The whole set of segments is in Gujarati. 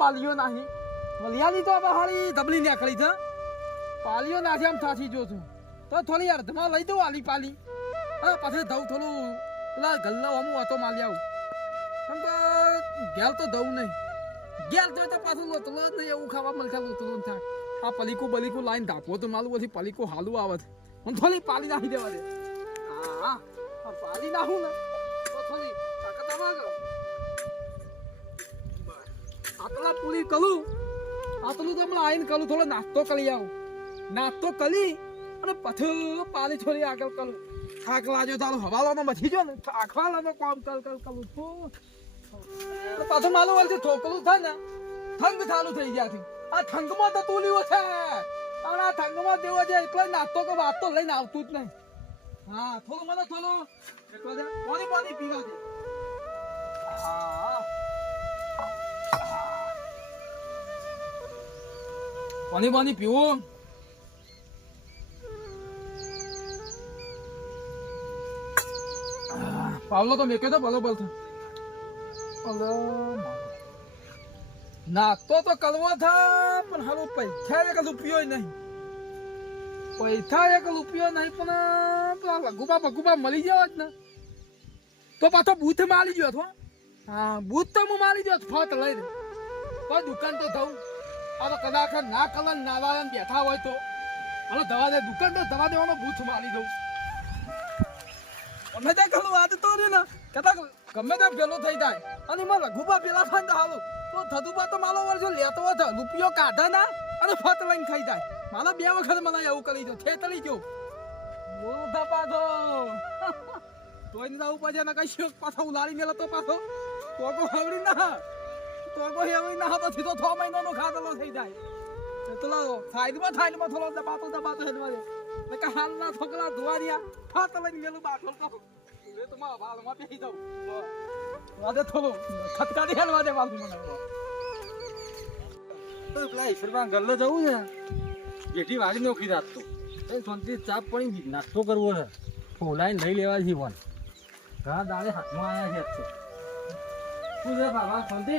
પાલીઓ નાહી. વલિયાની તો બહાળી, ધબલી નીકળી છે. પાલીઓ નાખી આમ થાસી જો છું. તો થોડી અર્ધમાં લઈ દઉં આલી પાલી. હા પછી દઉં થોડું પેલા ગલ્લા અમું હતો માલી આવું. એમ તો ગેલ તો દઉં નહીં. ગેલ તો તો પાછું લોતલો જ નહીં, એવું ખાવા મળશે લોતલો થાય. આ પલીકું બલીકું લાઈન ધાપો તો માલું પછી પલીકું હાલું આવે છે. થોડી પાલી નાખી દેવા દે. હા પાલી નાખું ને. આટલા પૂરી કલું. આટલું તો હમણાં આવીને કલું, થોડો નાસ્તો કરી આવું. નાસ્તો કરી અને પછી પાલી છોડી આગળ કલું. થાક લાજો તારો હવાલાનો મથી જો ને થાકવાલાનો કામ કર કર તો પાછું માલું વળથી થાય ને થંગ ચાલુ થઈ ગયા છે. આ થંગમાં તો તુલ્યો છે. અને આ થંગમાં દેવો છે, એટલે નાસ્તો કે વાત તો લઈને આવતું જ નહીં. હા, થોડું મને થોડું. પાણી પાણી પીવા દે. હા. પાણી પાણી પીવું પાવલો તો મેક્યો તો ભલો ભલતો નાસ્તો તો કરવો થા પણ હારું પૈસા એક રૂપિયો નહીં પૈસા એક રૂપિયો નહીં પણ લઘુબા બઘુબા મળી જાવ જ ને તો પાછો બૂથ મારી ગયો હતો હા બૂથ તો હું મારી ગયો ફત લઈ દે કોઈ દુકાન તો થવું તો કદાચ ના કલન નારાયણ બેઠા હોય તો. અને દવા દે, દુકાન તો દવા દેવાનો બૂથ મારી દઉં. ગમે તે કલું વાત તો રે ને, કદાચ ગમે તે પેલો થઈ જાય. અને એમાં લઘુબા પેલા ફાન તો થતું થદુબા તો માલો વર્ષો લેતો હતો રૂપિયો કાઢે ના અને ફત લઈને ખાઈ જાય. માલા બે વખત મને એવું કરી દો છેતરી ગયો. બોલતા પાછો. તોય ને ઉપર છે ને કઈ પાછો ઉલાડી મેલો તો પાછો. તો તો હવડી ના. તો કો હેવડી ના તો છ મહિનાનો ખાધેલો થઈ જાય એટલો સાઈડમાં સાઈડમાં થોડો દબાતો દબાતો હેડવા દે ને કે હાલના છોકરા ધોવા રહ્યા ફાત લઈને મેલું બાઠો તો એ તો માં બેસી જાઉં વાદે થોડું તો જવું છે જેઠી વાળી નોખી રાખતો એ શાંતિ ચાપ પડી નાસ્તો કરવો છે ફોલાઈને લઈ લેવા છે વન ઘણા દાડે હાથમાં આવ્યા છે શું છે બાબા, શાંતિ.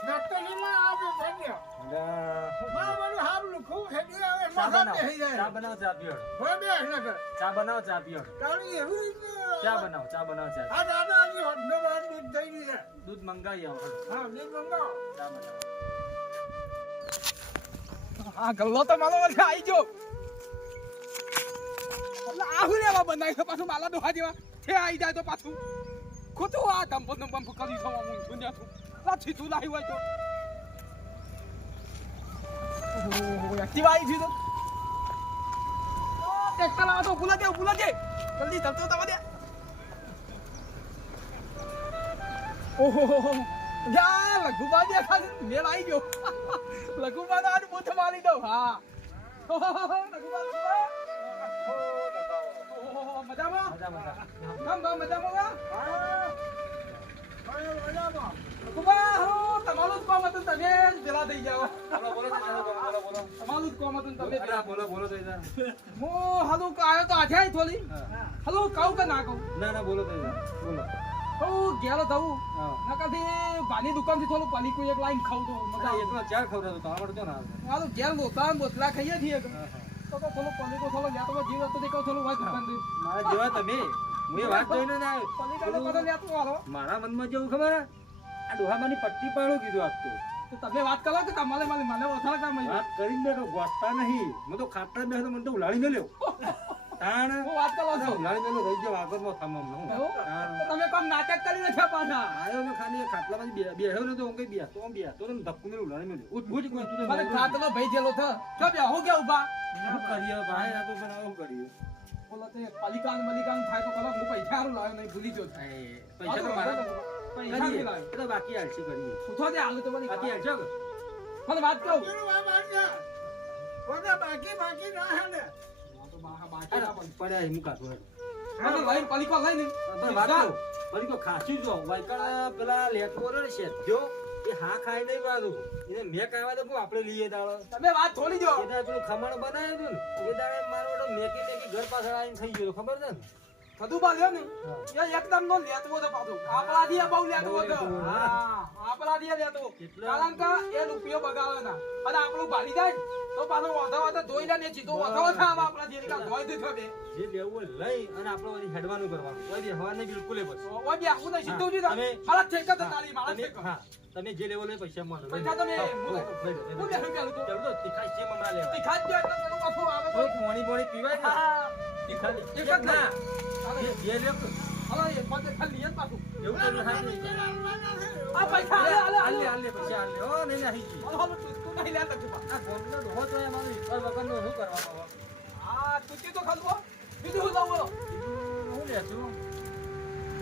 હું હું હું આવું છો. છો આલજો ચા બનાવો. ચા બનાવો ચા બનાવ ચા બનાવો ચા બનાવો ચા બનાવો ચા દૂધ મંગાવી આવો. ચા બનાવો. આ ગલ્લો તો મારો વર્ષે આવી જો એટલે આહુ લેવા બનાવી છે પાછું માલા દોહા જેવા. છે આવી જાય તો પાછું. ખોટું આ ધંપો ધંપો કરી છો હું છું ત્યાં તું લાછી તું લાવી હોય તો. એક્ટિવા આવી છે. તો ટ્રેક્ટર લાવો તો ભૂલા દે ભૂલા દે જલ્દી ધરતો દવા દે ઓહો યા લઘુબા દે મેલ આવી ગયો. લઘુબા આજ બૂથ મારી દઉં. હા. મજામાં? મજા મજા મજામાં. બા લઘુબા હો તમારું જ કામ હતું તમે પેલા થઈ જાવ તમારું જ કામ તમે. હું હાલું આવ્યો તો થોડી હા. હાલું કહું કે ના કહું ના ના બોલો ઈધર. બોલો હું ગયેલો થવું નકરથી ભાની દુકાનથી થોડું પલીકું એક લાઈન ખાવું તો મજા આવડતો ના. મારું ઘેર લોતા બોતલા ખાઈએ છીએ. તો તો થોડું પલીકો થોડો લેતો જીવ હતો તે થોડું વાત મારા તમે હું વાત જોઈને ના આવ્યો. લેતો હાલો મારા મનમાં જેવું ખબર? આ ડોહામાંની પટ્ટી પાડો કીધું આજ તો. તો તમે વાત કરો કે તમારે મને મને ઓછા કામ વાત કરીને બેઠો ગોઠતા નહીં. હું તો ખાટલા બેઠો મને તો ઉલાળી મેલ્યો. તાણ હું વાત કરો છો. ઉલાડી મેલ્યો રહી જાવ આગળમાં થામમ હું. તો તમે કોમ નાટક કરી નથી પાછા? આયો મે ખાલી ખાટલામાં બે બેહ્યો નતો હું કઈ બેહતો આમ બેહતો ને ધક્કો મેં ઉલાડી મેલ્યો. ઉઠ ઉઠ. કોઈ તું મને ખાતલો ભાઈ જેલો થ છો બે હું કે ઊભા હું કરીએ ભાઈ આ તો મને આવું કર્યું બોલો તે પલિકાન મલિકાન થાય તો કલાક હું પૈસા હારું લાવ્યો નહીં ભૂલી જો થાય પૈસા તો મારા કરીએ. એ તો બાકી હાલશે કરીએ. પૂછો દે હાલ તો બાકી હાલશો મને વાત કહું. બાકી બાકી ના હે ને તો. પડ્યા મને પલીકો પણ વાત વળી જો પેલા લેટકો રહ્યો છે શેઠિયો, એ હા ખાઈ નહીં પાછું. એને મેં કાંઈ તો આપણે લઈએ દાડો. તમે વાત છોડી દો. પેલું ખમણ બનાવ્યું હતું ને, એ દાડે મારો મેકી મેકી ઘર પાછળ આવીને થઈ ગયો ખબર છે ને? થતું પાછો ને? એ એકદમ નો લેતવો તો પાછો. આપણાથી આ બહુ લેતવો તો. હા લેતવો. કારણ કે એ રૂપિયો બગાવે ના. અને આપણું ભાડી જાય તો પાછો વાંધા વાંધા ધોઈ લે ને સીધો વાંધો વાંધા આવા. આપણા જેની કા ધોઈ દીધો બે જે લેવું લઈ અને આપણો વળી હેડવાનું કરવાનું. કોઈ દી હવા નહીં બિલકુલ એ બસ. ઓ બે આખું નહીં સીધું જ તમે- મારા ઠેકા તો તારી મારા ઠેકા. હા તમે જે લેવો લે પૈસા મળે. પૈસા તમે હું. બે રૂપિયા લીધું. ચાલો તો. તીખાશ જે મમરા લેવા તી ખાધ તો કફો આવે તો. પાણી પોણી પીવાય ને? હા. તીખા ના. એવું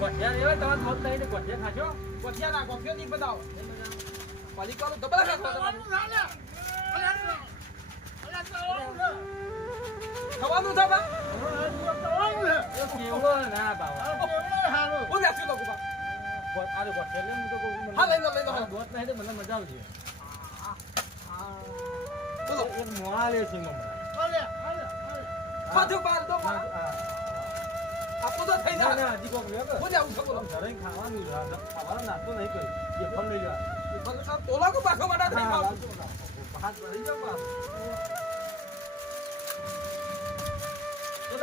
ગોઠિયા લેવા તમારે મત લઈને ગોઠિયા ખાશો ગોઠિયા ના, ગોઠિયો નહીં બતાવો. પાલિકાનું ખાધું તમારે. ખાવાનું છે એ ખાવાનું ખાવાનો નાસ્તો નહીં કર્યો. જે ફળ લઈ તાર તોલા પાછો મારા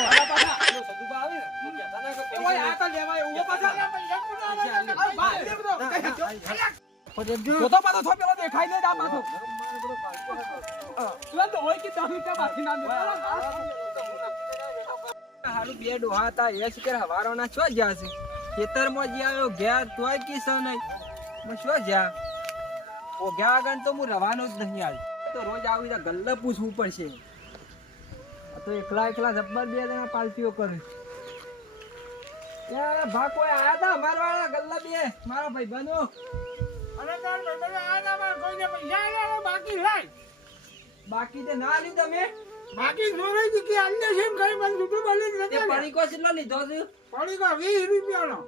બા, ને, ના ના ડોહા હતા એ શું કરે હવારોના છો જ્યાં છે ખેતરમાં જે આવ્યો ઘેર તોય કી નહીં શું જ્યાં ઓ આગળ તો હું રવાનો જ નહીં આવી તો રોજ આવી ગલ્લે પૂછવું પડશે. તો એકલા એકલા જબ્બર બે જણા પાલતીઓ કરે યાર ભા કોઈ આયા હતા અમારા વાળા ગલ્લા બે? મારા ભાઈ બનો બાકી તે ના લીધું તમે તે પડીકો કેટલો લીધો છે?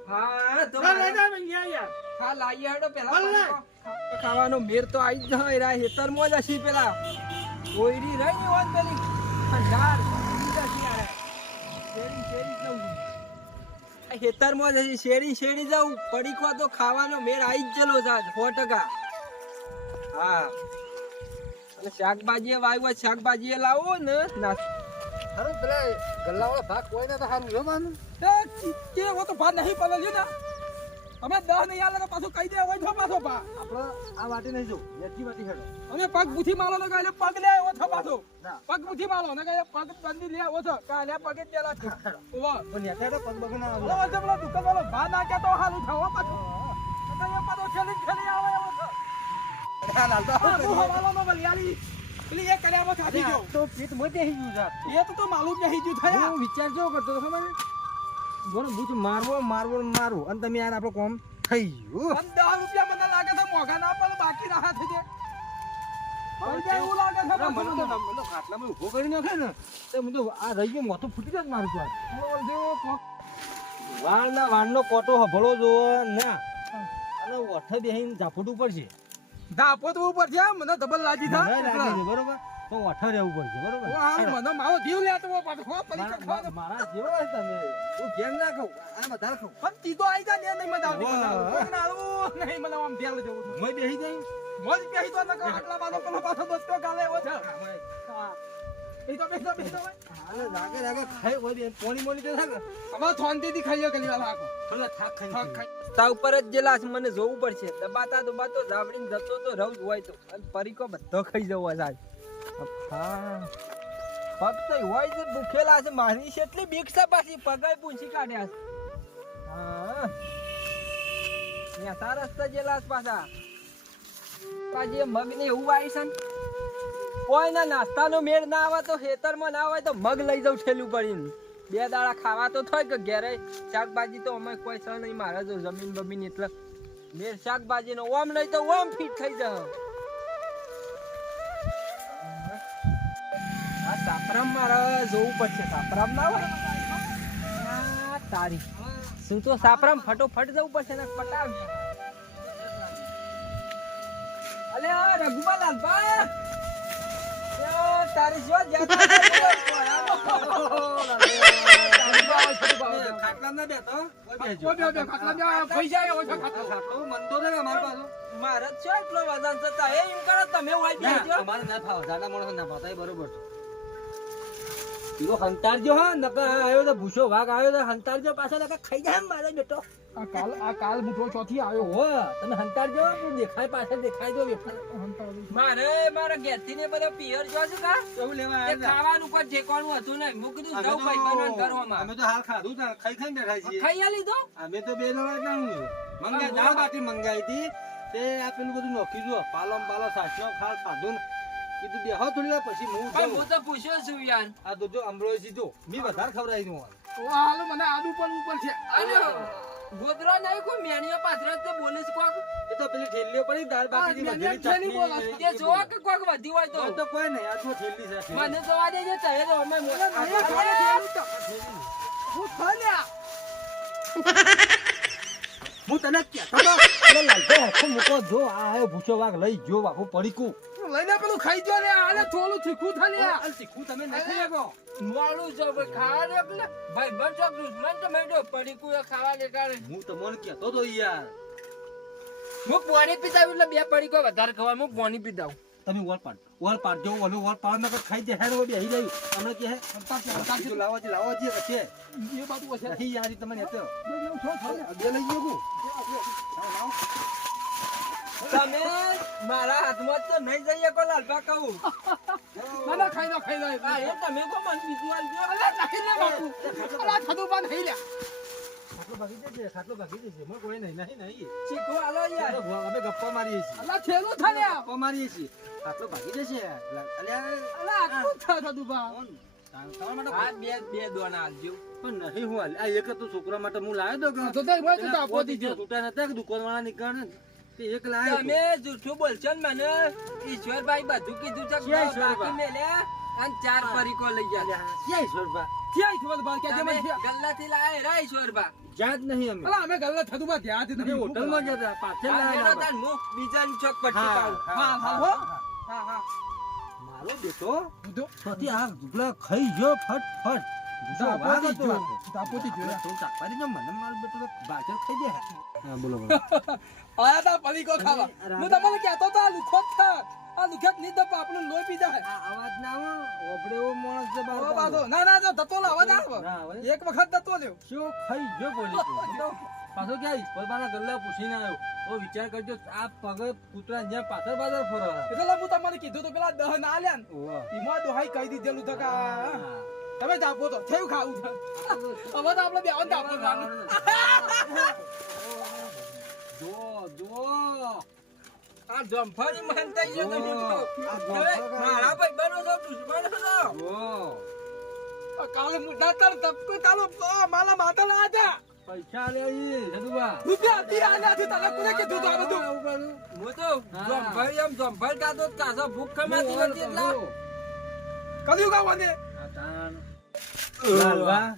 હા તો હા લાઈ હેડો પેલા પડીકો. ખાવાનો મેર તો આવી જ જાય રા હેતર મોજ હશી પેલા. ઓયડી રહી ઓન પેલી. ખંડાર ઈ જ હશી યાર. શેરી શેરી જવું. આ હેતરમાં જ હશી શેરી શેરી જવું. પડીકો તો ખાવાનો મેળ આવી જ ગયેલો આજ, સો ટકા. હા. અને શાકભાજી વાવ્યું શાકભાજી લાવો ને ના પેલા ગલ્લાવાળા ભાગ કોઈ ને તો સારું જો કે વો તો ભાત નહીં પડે ને. અમે દસ નહીં આલે તો પાછું કહી દે હોય છો પાછો પા. આપણે આ વાટી નહીં જો યાચી વાટી હેડો. અમે પગ બુથી માલો ને કાલે પગ લે આવો છો પાછો. ના. પગ બુથી માલો ને કાલે પગ બંધી લે આવો છો કાલે પગે તેલા છે ઓવા પણ યાચી તો પગ બગ ના ઓલો વચ્ચે પેલો દુકાન વાળો ભા નાખ્યા તો હાલું થવા પાછું. તો એ પાછો ખેલી ખેલી આવે એવો છે ના નો વલિયાળી. પેલી એ કર્યામાં ખાધી ગયો. તો પેટ મોટે હી ગયું છે. એ તો માલુમ માલું ગયું થયા હું. વિચાર કેવો કરતો ખબર બોલો બૂચ મારવો મારવો મારવો. અને તમે યાર આપણો કોમ થઈ ગયું. અને દસ રૂપિયા મને લાગે છે મોંઘા ના પણ બાકી લાગે છે ખાટલામાં ઊભો કરી નાખે ને. તો હું તો આ રહી ગયો મોથું ફૂટી જાય મારું તો. વાળના વાળનો કોટો હભળો જોવો ના. અને ઓઠે બેહીને ઝાપટવું ઉપર છે તો ઉપર છે. મને ડબલ લાગી થાય બરોબર? તો ઓઠે રહેવું પડશે બરોબર? ઓ આ મને મારો જીવ લેતો હોય પાછો પડી મારા- ખાવાનો. મારા જીવ હોય તમે હું કેમ ના ખાઉં આ વધારે ખાઉં. પણ તીધો આઈ જાય ને નહીં મજા આવતી મને. આવું નહીં મને આમ ધ્યાન જેવું. મોય બેહી જાય? મોજ બેહી તો નકર આટલા બાનો પેલો પાછો દોસ્તો ગાલે એવો છે. એ તો બેસો તો બેસી. હાલે લાગે લાગે. ખાઈ હોય બે પોણી મોણી તો થાય હવે થોનતીથી ખાઈયો કલી વાળા આખો. થોડા થાક ખાઈ થાક ખાઈ. તા ઉપર જ જેલા છે, મને જોવું પડશે. દબાતા દબાતો જાવડીને જતો તો રહું જ હોય તો. અને પરીકો બધો ખાઈ જવો સાહેબ. ફક્ત હોય છે ભૂખેલા છે, મારી છે એટલી બીક છે પાછી પગાઈ પૂછી કાઢ્યા છે. હા. નેસા રસ્તા જેલા પાછા. પાછી મગ ને એવું આવી છે. કોઈના નાસ્તાનો મેળ ના આવે તો ખેતરમાં ના હોય તો મગ લઈ જાઉં ઠેલું પડીને. બે દાડા ખાવા તો થાય કે ઘેરે શાકભાજી તો અમે કોઈ સહ નહીં, મારે તો જમીન બમીન એટલે. મેળ શાકભાજી નો ઓમ નહીં તો ઓમ ફીટ થઈ જાય સાપરામ મારે જોવું પડશે સાપરામ ના હોય? તારી. શું તો સાપરામ ફટોફટ જવું પડશે ને પટાવ અલે આ રઘુબા તારી જો ખાટલામાં ના બેઠો, ઓય બેસજો. ઓય બે બે ખાટલા બે ભાઈ જાય ઓય ખાટલા. ખાટલો મંદો છે કે અમારી પાસે? મારે છે એટલો વજન થતા. એ એમ કરો તમે હોય અમારે ના ફાવે. જાડા માણસો ના ફાવતા, એ બરોબર છે. પેલો હંતારજો હા નકર આવ્યો તો ભૂસો વાઘ આવ્યો તો હંતારજો પાછો નકર ખાઈ જાય મારો બેટો. આ કાલ આ કાલ મુઠો ચોથી આવ્યો. હો તમે હંતારજો તું દેખાય પાછળ દેખાય જો મારે મારા ઘેરથી ને બધા પિયર જો છે કા એવું લેવા આવ્યા? હતા. ખાવાનું કોઈ ઠેકાણું હતું નહીં. મૂકી કીધું જવું ભાઈ બનવાનું ઘરમાં. અમે તો હાલ ખાધું તા, ખાઈ ખાઈને બેઠા છીએ. ખાઈ લીધો? અમે તો બે જણા ના મંગાઈ દાળ બાટી મંગાઈ હતી. તે આ પેલું બધું નોખી જો પાલમ પાલો સાચો ખાલ ખાધું ને. કીધું બેહો થોડી પછી હું પણ હું તો પૂછ્યો છું યાર. આ તો જો અમરોઈ સીધો. મી વધારે ખવડાવી દઉં ઓ હાલો મને આદુ પણ ઉપર છે. અરે ગોદરો નહીં કોઈ મેણીઓ પાથરા તે બોલે છે કોક. એ તો પેલી ઠેલીઓ પડી દાળ બાટી આ મેં ઠેલી તે જો કે કોક વધી હોય તો. તો તો કોઈ નહીં આ તો ઠેલી છે મને જોવા દેજો તય તો અમે મોટા અહીંયા ખાલી થયેલું તો. હું તને કહેતો તો મૂકો જો આ આયો ભૂસો વાઘ લઈ જો બાપુ પડીકું. લઈને પેલું ખાઈ જો અરે આલે થોડું તીખું થાલ્યા આ તીખું તમે નથી લેગો મોડું જો ખાવા દે એટલે. ભાઈ બન છો દુશ્મન તો મેડો પડી કુએ ખાવા દે કાઢે હું તો મન કેતો તો યાર. હું પાણી પીતા એટલે બે પડી કોઈ વધારે ખાવા હું પાણી પીતા તમે ઓર પાડ ઓર પાડ જો ઓલો ઓર પાડ નકર ખાઈ દે હેરો હેર બેહી જાય અમે કે હે બીજું લાવો છે. લાવો છે કે છે. એ બાજુ છે હી યાર તમને હતો બે લઈ છો, ખાલ્યા. બે લઈ ગયો તમે મારા હાથમાં તો નહીં જઈએ કો લાલપા કહું. ના ના ખાઈ લો ખાઈ લો. આ એ તમે કો મન બીજું આલજો અલા નાખી લે બાપુ. અલા ખાધું પણ થઈ લે ખાટલો ભાગી જશે ખાટલો ભાગી જશે મને કોઈ નહીં નહીં નહીં. શીખો આલો યાર. અમે ગપ્પા મારીએ છીએ. અલા થેલું થાલ્યા ગપ્પા મારીએ છીએ. ખાટલો ભાગી જશે અલ્યા અલા આટલું જ થતું બા તમારા માટે આ બે બે દોના આલજો. પણ નહીં હું આ એક જ તો છોકરા માટે હું લાવ્યો તો કે તો તે તો આપો દીધો. જે નતા કે દુકાનવાળા નીકળે. તમે જૂઠું બોલશો ને મને? ઈશ્વરભાઈ બધું કીધું છે બાકી મેલે અને ચાર પરીકો લઈ ગયા. ક્યાં ઈશ્વરભા? ક્યાં ઈશ્વર બા તમે ગલ્લાથી લાયા રા ઈશ્વરભા. જ્યાં જ નહીં અમે. અલા અમે ગલ્લા થતું બા ધ્યાન જ અમે નહીં હોટલમાં ગયા હતા, પાછળ આ હતા. તાન હું બીજાની ચોક પટ્ટી હા, હા, હા, હા, હા. હા. હા, હા. મારો બેટો બધું. છથી આ ઢુકલા ખાઈ ગયો ફટ ફટ ના ના ના ના. એક વખત દત્તો લ્યો. શું ખાઈ ગયો બોલી? પાછો ક્યાં ઈશ્વરબાના ગલ્લા પૂછીને આવ્યો? તો વિચાર કરજો આ પગ કૂતરા જ્યાં પાછળ પાછળ ફરો એટલે હું તમને કીધું તો પેલા દહ ના લ્યા ને. એમાં દોહાઈ કહી દીધેલું તો કે. તમે આપો તો. થયું ખાવું છે. હવે તો આપણે બેવાન આપો ખાવાનું. જો જો. આ જમફળી માનતા થઈ ગયો તમે મારા ભાઈબંધો છો, દુશ્મન છો. કાલે મુદ્દા તર તપકો કાલો માલા માતા ના હતા પૈસા લે ઈ જદુબા. રૂપિયા હતી આલ્યાથી તને કોને કીધું તો આ બધું? મો તો જમફળી એમ જમફળ જ કાસો ભૂખ ખમાતી નથી એટલા. કયું ગાવાને. લાલવા,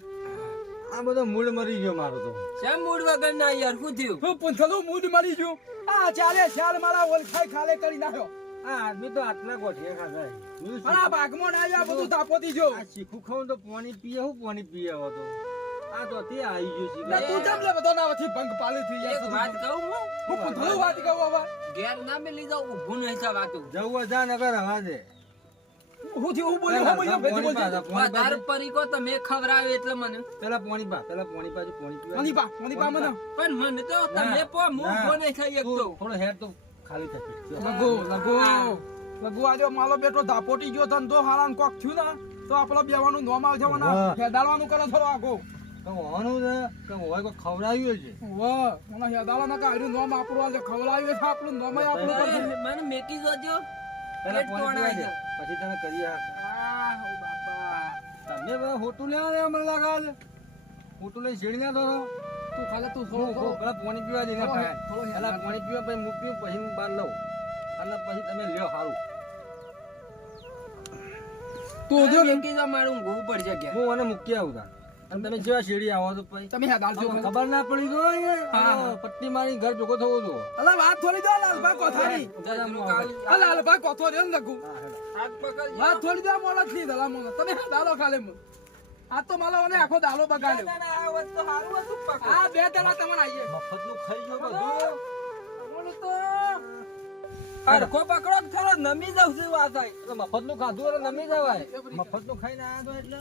આ બધો મૂડ મરી ગયો મારો તો. શેમ મૂડ વગર ના યાર? શું થયું? હું પૂંછલું મૂડ મરી ગયું. આ ચાલે ચાલ મારા ઓળખાઈ ખાલે કરી નાખ્યો. આ આદમી તો આટલા ગોઠિયા ખાધા પણ આ ભાગમાં ના આવ્યા બધું તાપોતી જો. આ શીખું ખાઉં તો પાણી પીએ હું પાણી પીએ તો. આ તો તે આવી ગયું છે. તું કેમ લે બધો ના વચ્ચે ભંગ પાલી થઈ એક વાત કહું હું? હું વાત કહું હવે. ઘેર ના મેલી જાઉં ઊભું નહીં છે જવું જા નગર હવા દે. હું થી હું બોલ્યો? હું બોલ્યો? ભેજ પાણી બોલજો. પા, પાણી પા વધારે પરીકો તમે ખવડાવ્યો એટલે મને. પેલા પાણી પા પેલા પાણી પાજુ પાણી પીવા મની પા મની પા મને. પણ મને તો તમે પો હું ના. ઊભો નહીં થઈ તું થોડો હેર તો ખાલી થશે. લગો લગો. લગો આજો માલો બેટો ધાપોટી ગયો ધંધો હારાન કોક થયું ને તો આપણો બેવાનું નોમ આવશે મને. કરો થોડો આગો. તો હોવાનું છે કે હોય કોઈ ખવડાવ્યું છે વાહ મને હેદાળાના કાઢ્યું નોમ આપણું આજે ખવડાવ્યું છે આપણું નોમ આપણું. મને મેકી જોજો. પછી તને કરી આ. હો બાપા. તમે બધા હોટું લેવા દે મને લાગે હોટું લઈને શેડી ના ધરો તું ખાલી તું થોડું થોડો. પેલા પાણી પીવા દે ને થોડો ભાઈ. થોડો પેલા પાણી પીવા પછી હું પીવું પછી હું બહાર લઉં. અને પછી તમે લ્યો સારું તું જો ને? જા મારું ઊંઘવું પડશે કે હું મને મૂકી આવું તાર. અને તમે જેવા શેડી આવો તો પછી તમે હેદાળજો આમાં ખબર ના પડી તો હા. પટ્ટી મારી ઘર ભેગો થવો તો અલા વાત થોડી દો લાલભા કોથાની આ લાલભા કોથો રે ને હાથ વાત થોડી દો મોલા થી દલા મોલા તમે હેદાળો ખાલે મને. આ તો માલો મને આખો દાલો બગાડ્યો. ના, ના, આ બે દલા તમને આઈએ. મફતનું ખાઈ ગયો બધું. બોલું તો. હરખો પકડો ખરો? નમી જાવ છે વાત એટલે મફતનું ખાધું નમી જવાય. મફતનું ખાઈને આવ્યા તો એટલે.